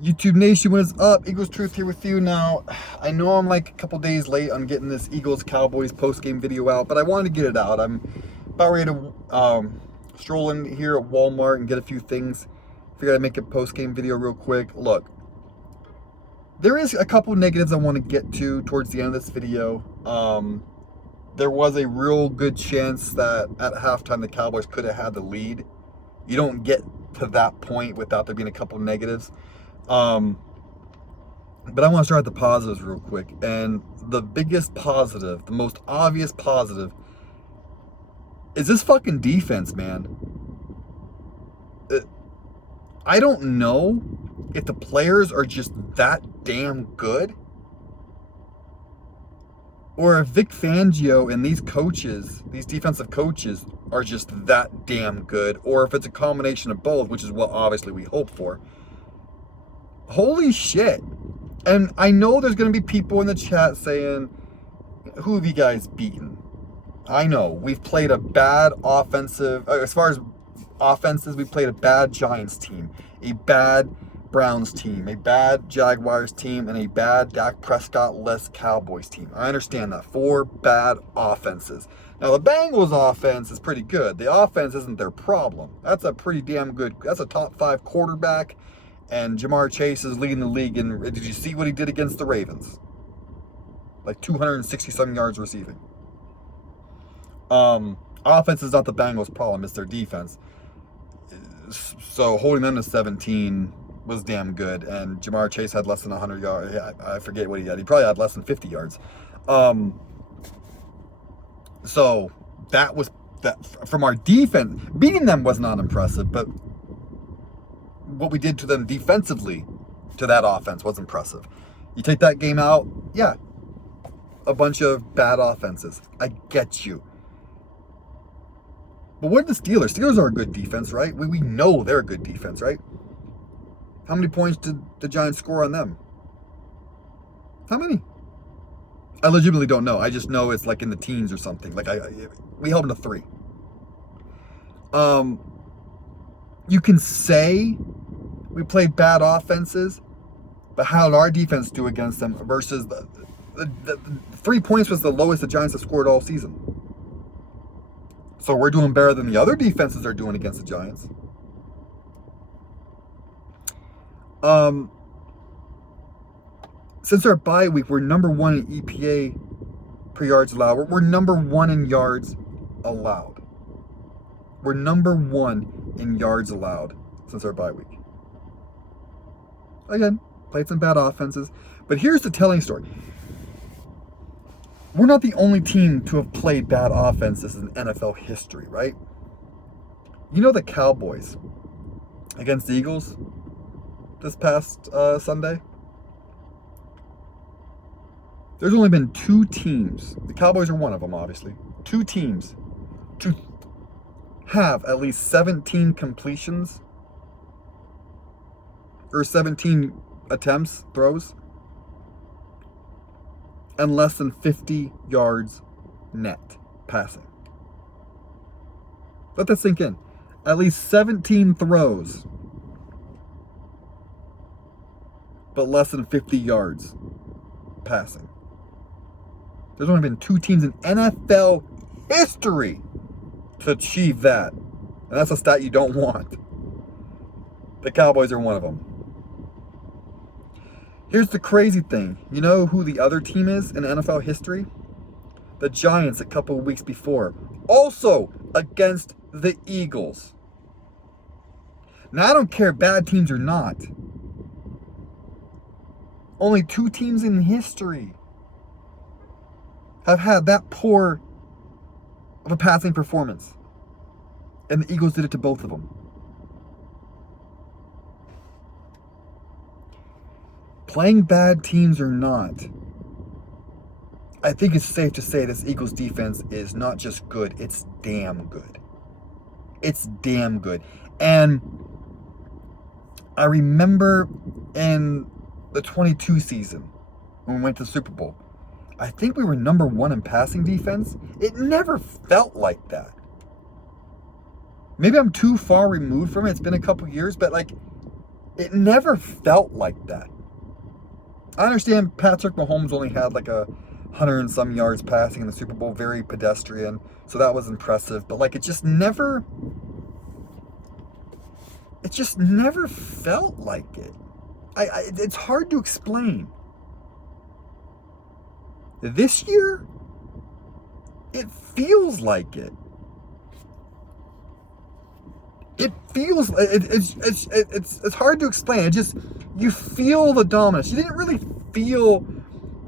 YouTube Nation, what is up? Eagles Truth here with you. Now, I know I'm like a couple days late on getting this Eagles Cowboys post-game video out, but I wanted to get it out. I'm about ready to stroll in here at Walmart and get a few things. Figured I'd make a post-game video real quick. Look, there is a couple negatives I want to get to towards the end of this video. There was a real good chance that at halftime the Cowboys could have had the lead. You don't get to that point without there being a couple negatives. But I want to start at the positives real quick. And the biggest positive, the most obvious positive, is this fucking defense, man. I don't know if the players are just that damn good, or if Vic Fangio and these coaches, these defensive coaches, are just that damn good, or if it's a combination of both, which is what obviously we hope for. Holy shit. And I know there's going to be people in the chat saying, who have you guys beaten? I know we've played a bad offensive, as far as offenses, we played a bad Giants team, a bad Browns team, a bad Jaguars team, and a bad Dak Prescott-less Cowboys team. I understand that. 4 bad offenses. Now, the Bengals offense is pretty good. The offense isn't their problem. That's a pretty damn good, that's a top 5 quarterback. And Jamar Chase is leading the league. And did you see what he did against the Ravens? Like 260-some yards receiving. Offense is not the Bengals' problem. It's their defense. So holding them to 17 was damn good. And Jamar Chase had less than 100 yards. I forget what he had. He probably had less than 50 yards. So that was that from our defense. Beating them was not impressive, but what we did to them defensively to that offense was impressive. You take that game out, yeah, a bunch of bad offenses. I get you. But what are the Steelers? Steelers are a good defense, right? We know they're a good defense, right? How many points did the Giants score on them? How many? I legitimately don't know. I just know it's like in the teens or something. Like we held them to 3. You can say we played bad offenses, but how did our defense do against them versus the 3 points was the lowest the Giants have scored all season. So we're doing better than the other defenses are doing against the Giants. Since our bye week, we're number 1 in EPA per yards allowed. We're number 1 in yards allowed. We're number 1 in yards allowed since our bye week. Again, played some bad offenses. But here's the telling story. We're not the only team to have played bad offenses in NFL history, right? You know the Cowboys against the Eagles this past Sunday? There's only been 2 teams. The Cowboys are one of them, obviously. 2 teams to have at least 17 completions or 17 attempts, throws, and less than 50 yards net passing. Let that sink in. At least 17 throws, but less than 50 yards passing. There's only been 2 teams in NFL history to achieve that. And that's a stat you don't want. The Cowboys are one of them. Here's the crazy thing. You know who the other team is in NFL history? The Giants a couple of weeks before. Also against the Eagles. Now, I don't care bad teams or not. Only 2 teams in history have had that poor of a passing performance. And the Eagles did it to both of them. Playing bad teams or not, I think it's safe to say this Eagles defense is not just good, it's damn good. It's damn good. And I remember in the 22 season, when we went to the Super Bowl, I think we were number 1 in passing defense. It never felt like that. Maybe I'm too far removed from it. It's been a couple years, but like It never felt like that. I understand Patrick Mahomes only had like 100 and some yards passing in the Super Bowl, very pedestrian, so that was impressive. But like, it just never felt like it. It's hard to explain. This year, it feels like it. It feels it's hard to explain. It just, you feel the dominance. You didn't really feel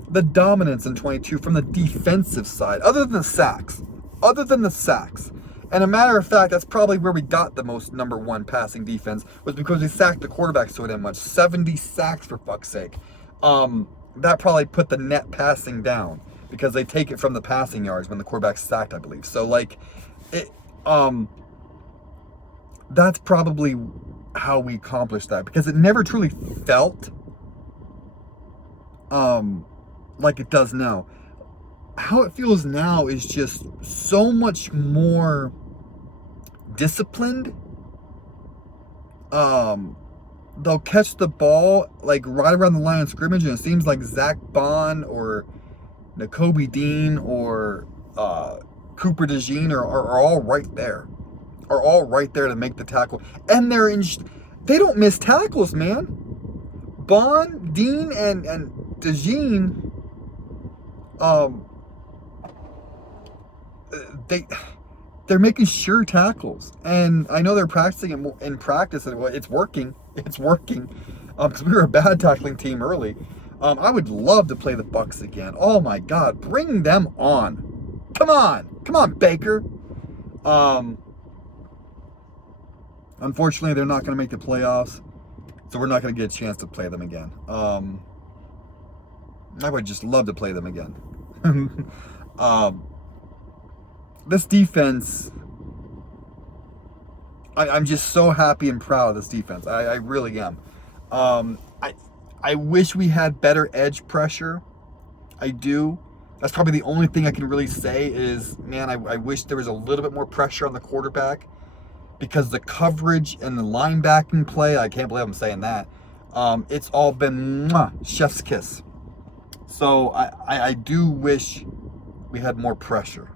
the dominance in 22 from the defensive side, other than the sacks. And a matter of fact, that's probably where we got the most number one passing defense, was because we sacked the quarterback so damn much. 70 sacks, for fuck's sake. That probably put the net passing down, because they take it from the passing yards when the quarterback's sacked, I believe. So like, it that's probably how we accomplished that, because it never truly felt like it does now. How it feels now is just so much more disciplined. They'll catch the ball like right around the line of scrimmage, and it seems like Zach Bond or Nakobe Dean or Cooper DeJean are all right there. Are all right there to make the tackle. And they don't miss tackles, man. Bond, Dean, and DeJean, they're making sure tackles, and I know they're practicing it in practice, and it's working. Because we were a bad tackling team early. I would love to play the Bucs again. Oh my God, bring them on! Come on, Baker. Unfortunately, they're not going to make the playoffs, so we're not going to get a chance to play them again. I would just love to play them again. This defense, I'm just so happy and proud of this defense. I really am. I wish we had better edge pressure. I do. That's probably the only thing I can really say is, man, I wish there was a little bit more pressure on the quarterback, because the coverage and the linebacking play, I can't believe I'm saying that, it's all been chef's kiss. So I do wish we had more pressure,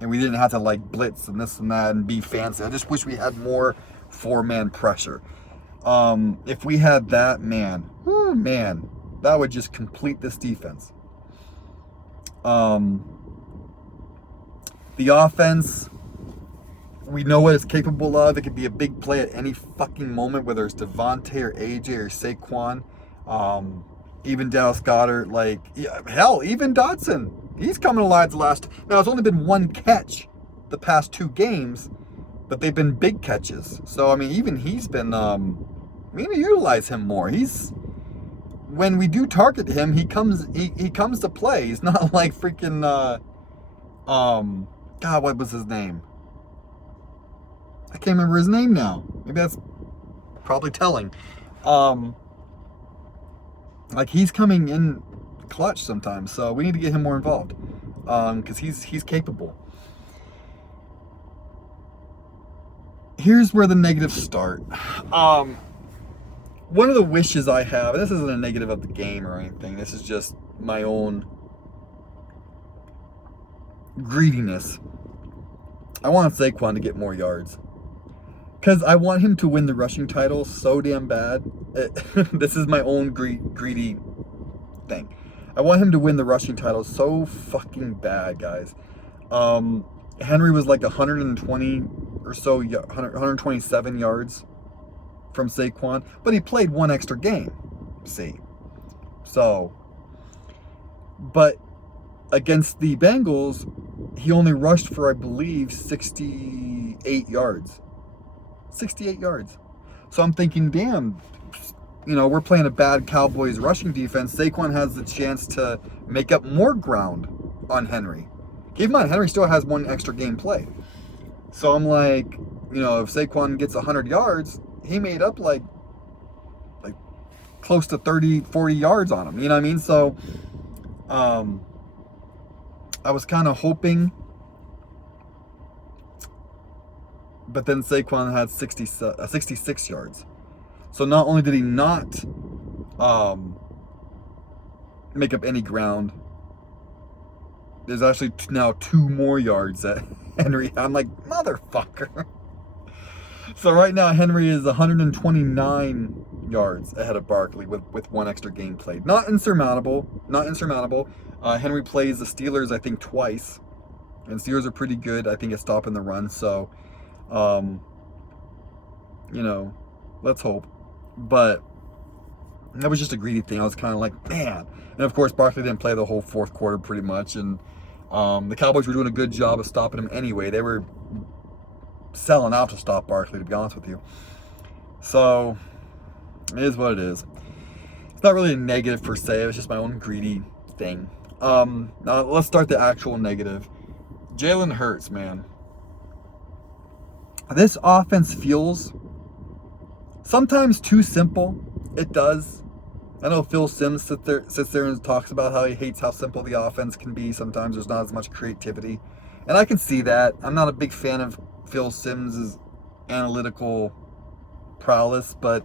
and we didn't have to like blitz and this and that and be fancy. I just wish we had more 4-man pressure. If we had that, man, that would just complete this defense. The offense, we know what it's capable of. It could be a big play at any fucking moment, whether it's Devontae or AJ or Saquon. Even Dallas Goedert, like, hell, even Dotson. He's coming alive the last. Now, it's only been one catch the past 2 games, but they've been big catches. So, I mean, even he's been, we need to utilize him more. When we do target him, he comes to play. He's not like freaking, God, what was his name? I can't remember his name now. Maybe that's probably telling. Like, he's coming in clutch sometimes, so we need to get him more involved, because he's capable. Here's where the negatives start. One of the wishes I have, and this isn't a negative of the game or anything, this is just my own greediness. I want Saquon to get more yards, because I want him to win the rushing title so damn bad. This is my own greedy thing. I want him to win the rushing title so fucking bad, guys. Henry was like 120 or so, 127 yards from Saquon, but he played 1 extra game. See, so, but against the Bengals, he only rushed for, I believe, 68 yards. 68 yards. So I'm thinking, damn, we're playing a bad Cowboys rushing defense. Saquon has the chance to make up more ground on Henry. Keep in mind, Henry still has 1 extra game played. So I'm like, if Saquon gets 100 yards, he made up like close to 30, 40 yards on him. You know what I mean? So I was kind of hoping, but then Saquon had 66 yards. So not only did he not um, make up any ground, there's actually now 2 more yards that Henry. I'm like, motherfucker. So right now Henry is 129 yards ahead of Barkley with 1 extra game played. Not insurmountable. Not insurmountable. Henry plays the Steelers, I think, twice. And Steelers are pretty good, I think, at stopping the run. So, you know, let's hope. But that was just a greedy thing. I was kind of like, man. And of course, Barkley didn't play the whole 4th quarter pretty much. And the Cowboys were doing a good job of stopping him anyway. They were selling out to stop Barkley, to be honest with you. So, it is what it is. It's not really a negative per se. It's just my own greedy thing. Now, let's start the actual negative. Jalen Hurts, man. This offense feels sometimes too simple. It does. I know Phil Simms sits there and talks about how he hates how simple the offense can be. Sometimes there's not as much creativity. And I can see that. I'm not a big fan of Phil Simms' analytical prowess, but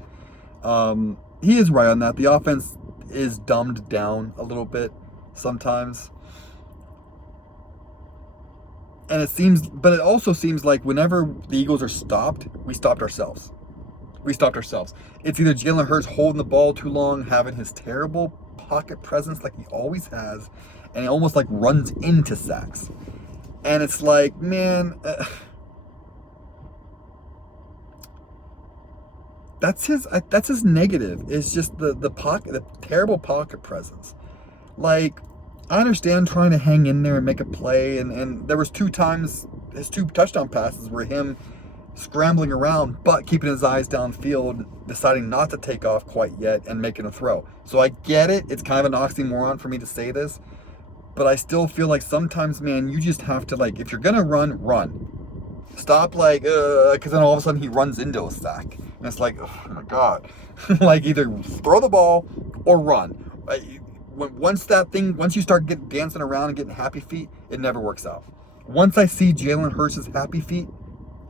he is right on that. The offense is dumbed down a little bit sometimes. And it also seems like whenever the Eagles are stopped, we stopped ourselves. It's either Jalen Hurts holding the ball too long, having his terrible pocket presence like he always has, and he almost like runs into sacks. And it's like, man, that's his negative. It's just the terrible pocket presence. Like, I understand trying to hang in there and make a play, and there was 2 times his 2 touchdown passes were him scrambling around, but keeping his eyes downfield, deciding not to take off quite yet and making a throw. So I get it. It's kind of an oxymoron for me to say this, but I still feel like sometimes, man, you just have to, like, if you're going to run. Stop, like, because then all of a sudden he runs into a sack. And it's like, oh my God. Like, either throw the ball or run. Once you start dancing around and getting happy feet, it never works out. Once I see Jalen Hurts' happy feet,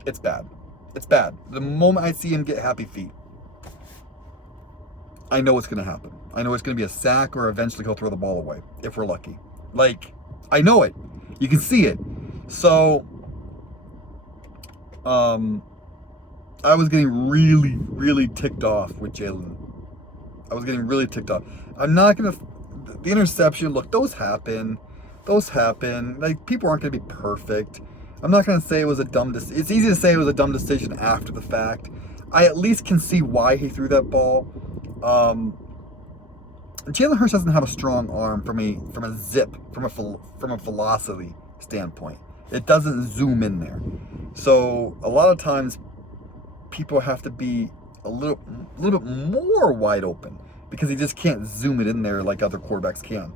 it's bad. It's bad. The moment I see him get happy feet, I know what's going to happen. I know it's going to be a sack, or eventually he'll throw the ball away, if we're lucky. Like, I know it. You can see it. So, I was getting really, really ticked off with Jalen. I was getting really ticked off. I'm not going to... The interception, look, those happen. Like, people aren't going to be perfect. I'm not going to say it was a dumb decision. It's easy to say it was a dumb decision after the fact. I at least can see why he threw that ball. Jalen Hurts doesn't have a strong arm from a velocity standpoint. It doesn't zoom in there. So a lot of times people have to be a little bit more wide open because he just can't zoom it in there like other quarterbacks can.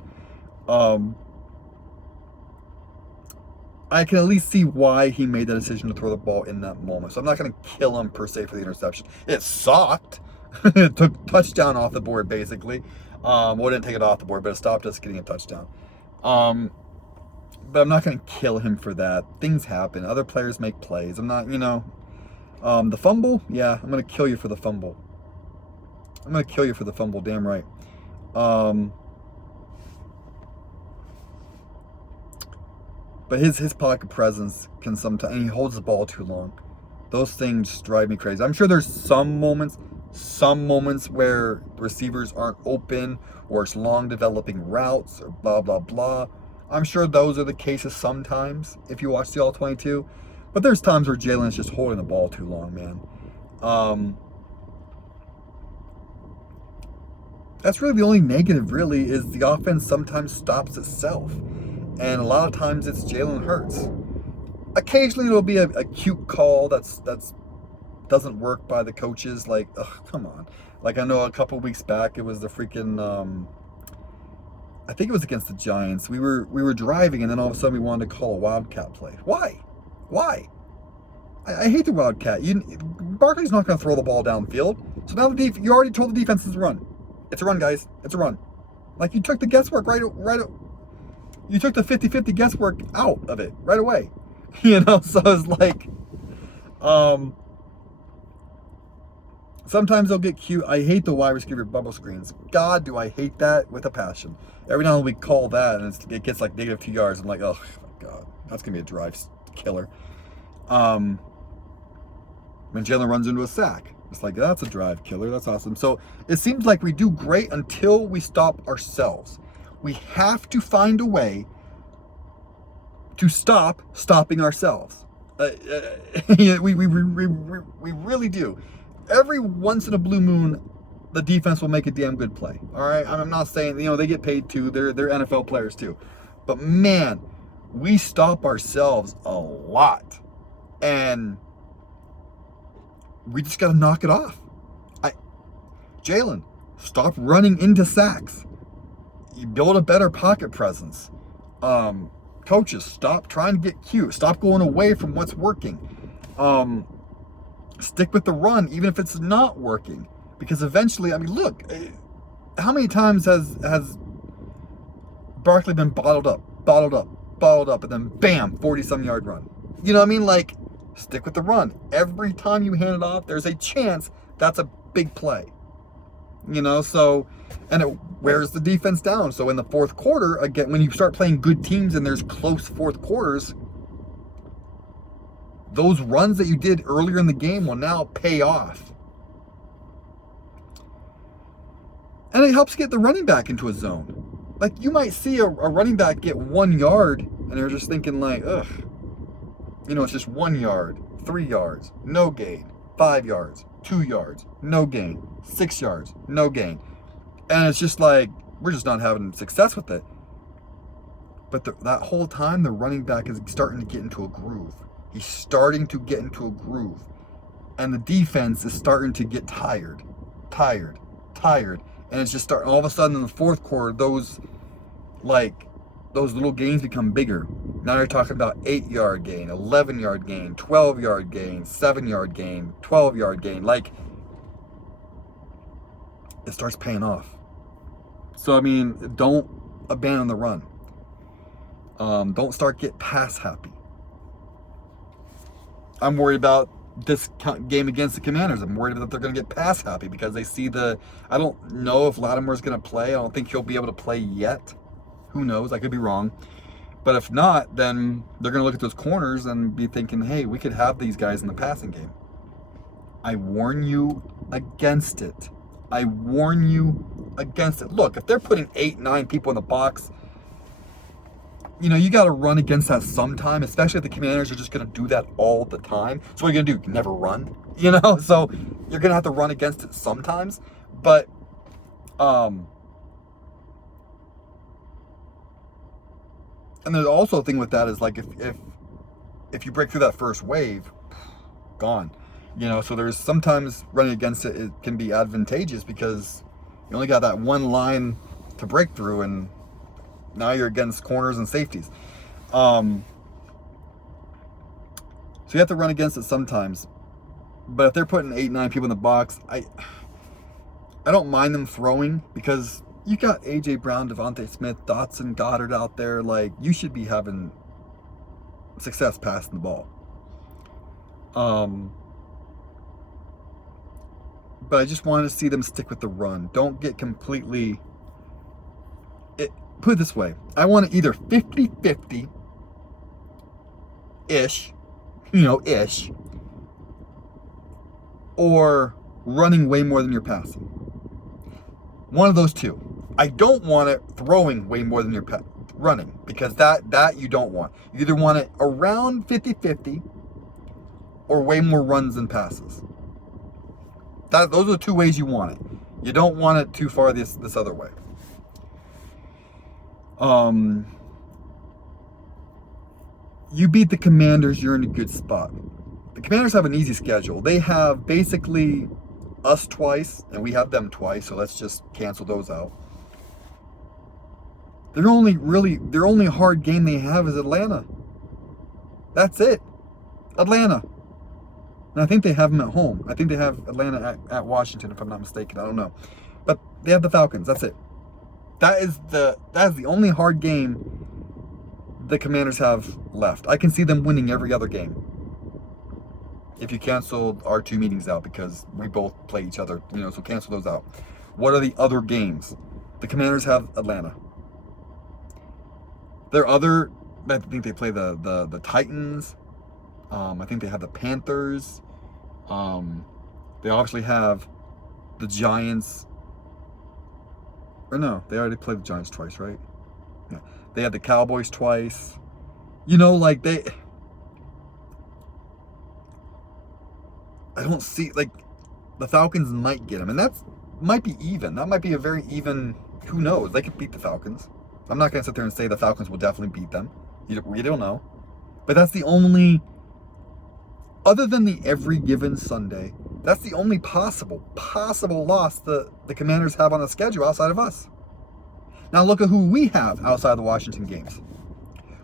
I can at least see why he made the decision to throw the ball in that moment. So I'm not going to kill him per se for the interception. It sucked. It took touchdown off the board, basically. Well, it didn't take it off the board, but it stopped us getting a touchdown. But I'm not going to kill him for that. Things happen. Other players make plays. I'm not, the fumble? Yeah, I'm going to kill you for the fumble. Damn right. But his pocket presence can sometimes, and he holds the ball too long. Those things drive me crazy. I'm sure there's some moments where receivers aren't open, or it's long developing routes, or blah, blah, blah. I'm sure those are the cases sometimes if you watch the All-22. But there's times where Jalen's just holding the ball too long, man. That's really the only negative, really, is the offense sometimes stops itself. And a lot of times it's Jalen Hurts. Occasionally there'll be a cute call that's doesn't work by the coaches. Like, come on. Like, I know a couple weeks back it was the freaking I think it was against the Giants. We were driving, and then all of a sudden we wanted to call a wildcat play. Why? I hate the wildcat. Barkley's not going to throw the ball downfield. So now you already told the defense to run. It's a run, guys. It's a run. Like, you took the guesswork right. You took the 50-50 guesswork out of it right away. So it's like, Sometimes they'll get cute. I hate the wide receiver bubble screens. God, do I hate that with a passion. Every now and then we call that, and it gets like -2 yards. I'm like, oh my God, that's gonna be a drive killer. When Jalen runs into a sack, it's like, that's a drive killer. That's awesome. So it seems like we do great until we stop ourselves. We have to find a way to stop stopping ourselves. We really do. Every once in a blue moon, the defense will make a damn good play. All right, I'm not saying, they get paid too. They're NFL players too, but man, we stop ourselves a lot, and we just got to knock it off. Jalen, stop running into sacks. You build a better pocket presence. Coaches, stop trying to get cute. Stop going away from what's working. Stick with the run, even if it's not working. Because eventually, look, how many times has Barkley been bottled up, and then bam, 40-some yard run? You know what I mean? Like, stick with the run. Every time you hand it off, there's a chance that's a big play. So, and it wears the defense down. So in the fourth quarter, again, when you start playing good teams and there's close fourth quarters, those runs that you did earlier in the game will now pay off. And it helps get the running back into a zone. Like, you might see a running back get 1 yard, and you're just thinking like, ugh. It's just 1 yard, 3 yards, no gain. 5 yards, 2 yards, no gain. 6 yards, no gain. And it's just like, we're just not having success with it. But that whole time, the running back is starting to get into a groove. He's starting to get into a groove. And the defense is starting to get tired. And it's just starting, all of a sudden in the fourth quarter, those little gains become bigger. Now you're talking about 8-yard gain, 11-yard gain, 12-yard gain, 7-yard gain, 12-yard gain. Like, it starts paying off. So, don't abandon the run. Don't start get pass happy. I'm worried about this game against the Commanders. I'm worried that they're going to get pass happy because they see I don't know if Lattimore's going to play. I don't think he'll be able to play yet. Who knows? I could be wrong. But if not, then they're going to look at those corners and be thinking, hey, we could have these guys in the passing game. I warn you against it. Look, if they're putting 8, 9 people in the box, you got to run against that sometime, especially if the Commanders are just going to do that all the time. So what are you going to do? Never run? So you're going to have to run against it sometimes. But, and there's also a thing with that is like, if you break through that first wave, gone. So there's sometimes running against it, it can be advantageous because you only got that one line to break through, and now you're against corners and safeties. So you have to run against it sometimes. But if they're putting 8, 9 people in the box, I don't mind them throwing because you got A.J. Brown, Devontae Smith, Dotson, Goddard out there. Like, you should be having success passing the ball. But I just wanted to see them stick with the run. Don't get completely... Put it this way. I want to either 50-50-ish, ish, or running way more than you're passing. One of those two. I don't want it throwing way more than you're running, because that you don't want. You either want it around 50-50 or way more runs than passes. Those are the two ways you want it. You don't want it too far this other way. You beat the Commanders, you're in a good spot. The Commanders have an easy schedule. They have basically us twice, and we have them twice, so let's just cancel those out. Their only hard game they have is Atlanta. That's it. Atlanta. And I think they have them at home. I think they have Atlanta at Washington, if I'm not mistaken. I don't know. But they have the Falcons. That's it. That is the only hard game the Commanders have left. I can see them winning every other game. if you cancel our 2 meetings out because we both play each other, so cancel those out. What are the other games? The Commanders have Atlanta. I think they play the Titans. I think they have the Panthers. They obviously have the Giants. Or no, they already played the Giants twice, right? Yeah. They had the Cowboys twice. I don't see, the Falcons might get them. And that might be even. That might be a very even, who knows? They could beat the Falcons. I'm not going to sit there and say the Falcons will definitely beat them. We don't know. But that's the only, other than the every given Sunday, that's the only possible loss the Commanders have on the schedule outside of us. Now look at who we have outside of the Washington games.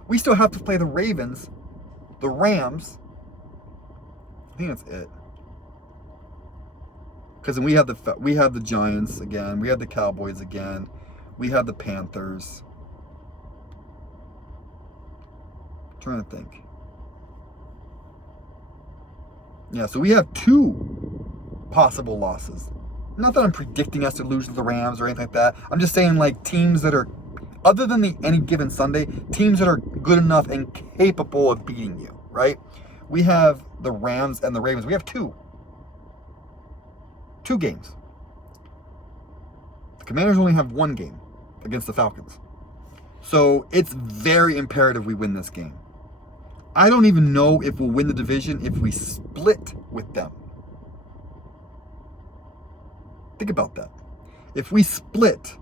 We still have to play the Ravens, the Rams. I think that's it. Because we have the Giants again. We have the Cowboys again. We have the Panthers. I'm trying to think. Yeah, so we have 2 possible losses. Not that I'm predicting us to lose to the Rams or anything like that. I'm just saying, teams that are, other than the any given Sunday, teams that are good enough and capable of beating you, right? We have the Rams and the Ravens. We have 2 games. The Commanders only have 1 game against the Falcons. So it's very imperative we win this game. I don't even know if we'll win the division if we split with them. Think about that. If we split,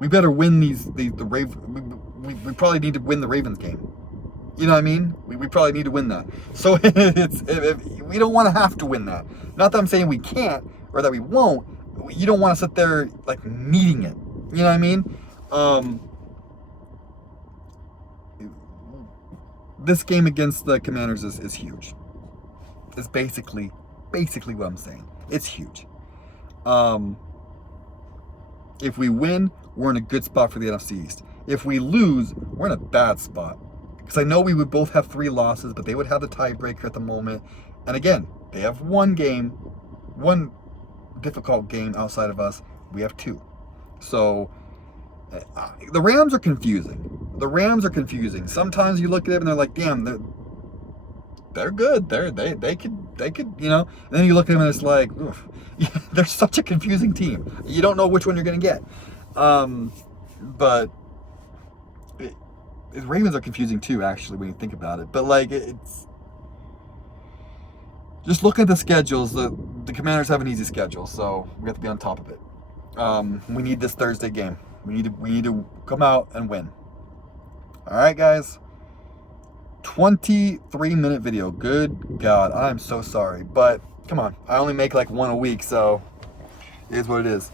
we better win the Ravens. We probably need to win the Ravens game. You know what I mean? We probably need to win that. So we don't want to have to win that. Not that I'm saying we can't or that we won't. You don't want to sit there needing it. You know what I mean? This game against the Commanders is huge. It's basically what I'm saying. It's huge. If we win, we're in a good spot for the NFC East. If we lose, we're in a bad spot. Because I know we would both have 3 losses, but they would have the tiebreaker at the moment. And again, they have 1 difficult game outside of us. We have 2. So the Rams are confusing. Sometimes you look at them and they're like, damn, they're good. They could, And then you look at them and it's like, oof. They're such a confusing team. You don't know which one you're going to get. But the Ravens are confusing too, actually, when you think about it. But it's just look at the schedules. The Commanders have an easy schedule, so we have to be on top of it. We need this Thursday game. We need to come out and win. All right, guys. 23-minute video. Good God, I'm so sorry, but come on. I only make 1 a week, so it is what it is.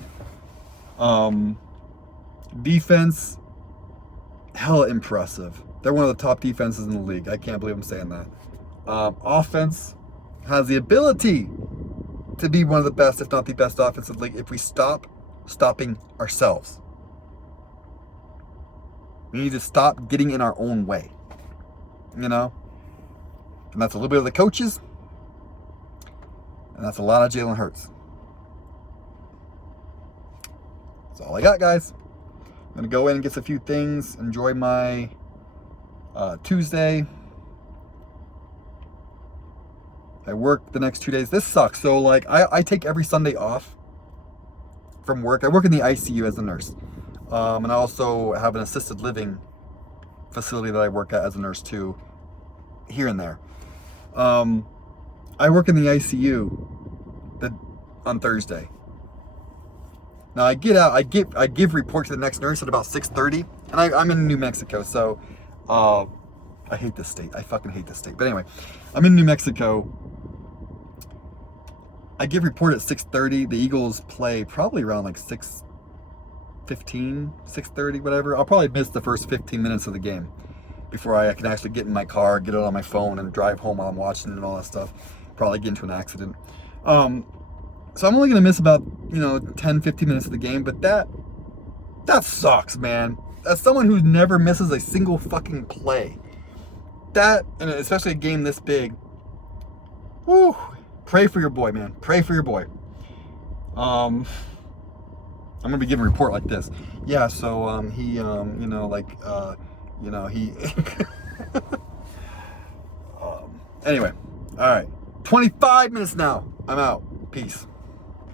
Defense, hella impressive. They're one of the top defenses in the league. I can't believe I'm saying that. Offense has the ability to be one of the best, if not the best offensive league, if we stop stopping ourselves. We need to stop getting in our own way. And that's a little bit of the coaches, and that's a lot of Jalen Hurts. That's all I got, guys. I'm going to go in and get a few things, enjoy my Tuesday. I work the next 2 days. This sucks. So, I take every Sunday off from work. I work in the ICU as a nurse. And I also have an assisted living facility that I work at as a nurse too, here and there. I work in the ICU on Thursday. Now I get out, I give report to the next nurse at about 6:30, and I'm in New Mexico, so I hate this state. I fucking hate this state. But anyway, I'm in New Mexico. I give report at 6:30. The Eagles play probably around 6:15, 6:30, whatever. I'll probably miss the first 15 minutes of the game before I can actually get in my car, get it on my phone, and drive home while I'm watching it and all that stuff. Probably get into an accident. So I'm only going to miss about, 10, 15 minutes of the game, but that sucks, man. As someone who never misses a single fucking play, that, and especially a game this big, whew, pray for your boy, man. Pray for your boy. I'm gonna be giving a report like this. Yeah, so he, you know, like, you know, he. Anyway, all right. 25 minutes now. I'm out. Peace.